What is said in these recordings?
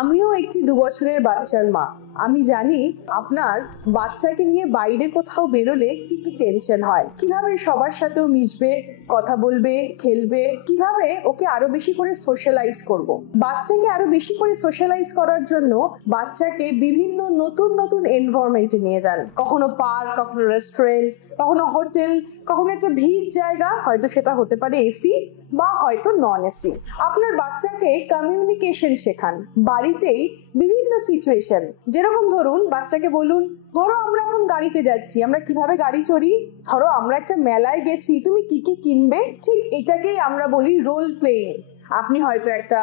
আমিও একটি 2 বছরের বাচ্চার মা। আমি জানি আপনার বাচ্চাকে নিয়ে বাইরে কোথাও বেরোলে কি কি টেনশন হয়, কিভাবে সবার সাথেও মিশবে, কথা বলবে, খেলবে, কিভাবে ওকে আরো বেশি করে সোশ্যালাইজ করব। বাচ্চাকে আরো বেশি করে সোশ্যালাইজ করার জন্য বাচ্চাকে বিভিন্ন নতুন নতুন এনভায়রনমেন্টে নিয়ে যান। কখনো পার্ক, কখনো রেস্টুরেন্ট, কখনো হোটেল, কখনো একটা ভিড় জায়গা, হয়তো সেটা হতে পারে এসি বা হয়তো নন এসি। আপনার বাচ্চাকে কমিউনিকেশন শেখান বাড়িতেই বিভিন্ন সিচুয়েশন। যেরকম ধরুন, বাচ্চাকে বলুন, ধরো আমরা এখন গাড়িতে যাচ্ছি, আমরা কিভাবে গাড়ি চড়ি, ধরো আমরা একটা মেলায় গেছি, তুমি কি কি কিনবে। ঠিক এটাকেই আমরা বলি রোল প্লেইং। আপনি হয়তো একটা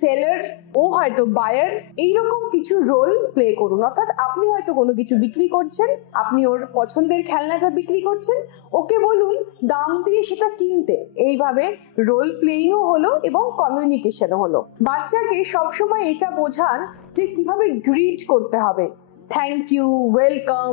সেলার, ও হয়তো বায়ার, এইরকম কিছু রোল প্লে করুন। অর্থাৎ আপনি হয়তো কোনো কিছু বিক্রি করছেন, আপনি ওর পছন্দের খেলনাটা বিক্রি করছেন, ওকে বলুন দাম দিয়ে সেটা কিনতে। এইভাবে রোল প্লেইংও হলো এবং কমিউনিকেশনও হলো। বাচ্চাকে সবসময় এটা বোঝান যে কিভাবে গ্রিট করতে হবে, thank you, welcome,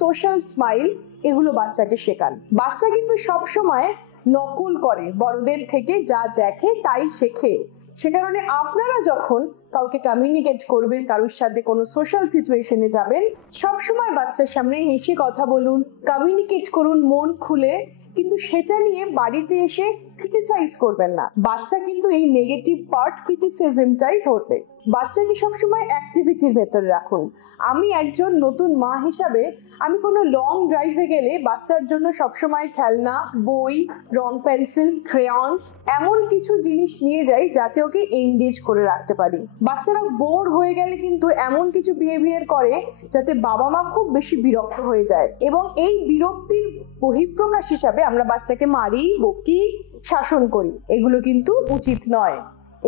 social smile, এগুলো বাচ্চাকে শেখান। বাচ্চা কিন্তু সবসময় নকল করে, বড়দের থেকে যা দেখে তাই শেখে। সে কারণে আপনারা যখন কাউকে কমিউনিকেট করবেন, কারোর সাথে কোনো সোশ্যাল সিচুয়েশনে যাবেন, সবসময় বাচ্চার সামনে হেসে কথা বলুন, কমিউনিকেট করুন মন খুলে, কিন্তু সেটা নিয়ে বাড়িতে এসে ক্রিটিসাইজ করবেন না। বাচ্চা কিন্তু এই নেগেটিভ পার্ট, ক্রিটিসিজমটাই ধরবে। বাচ্চাকে সবসময় অ্যাক্টিভিটির ভেতরে রাখুন। আমি একজন নতুন মা হিসাবে আমি কোনো লং ড্রাইভে গেলে বাচ্চার জন্য সবসময় খেলনা, বই, রং পেন্সিল, ক্রেয়ন্স, এমন কিছু জিনিস নিয়ে যাই যাতে ওকে এনগেজ করে রাখতে পারি। বাচ্চারা বোর হয়ে গেলে কিন্তু এমন কিছু বিহেভিয়ার করে যাতে বাবা মা খুব বেশি বিরক্ত হয়ে যায়, এবং এই বিরক্তির বহিঃপ্রকাশ হিসাবে আমরা বাচ্চাকে মারি, বকি, শাসন করি। এগুলো কিন্তু উচিত নয়।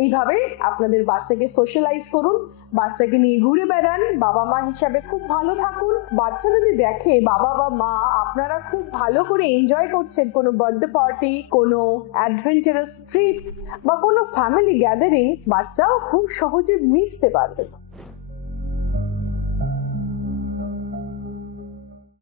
এইভাবে আপনাদের বাচ্চাকে সোশ্যালাইজ করুন, বাচ্চাকে নিয়ে ঘুরে বেড়ান, বাবা মা হিসাবে খুব ভালো থাকুন। বাচ্চা যদি দেখে বাবা বা মা আপনারা খুব ভালো করে এনজয় করছেন কোনো বার্থডে পার্টি, কোনো অ্যাডভেঞ্চারাস ট্রিপ বা কোনো ফ্যামিলি গ্যাদারিং, বাচ্চাও খুব সহজে মিশতে পারবে।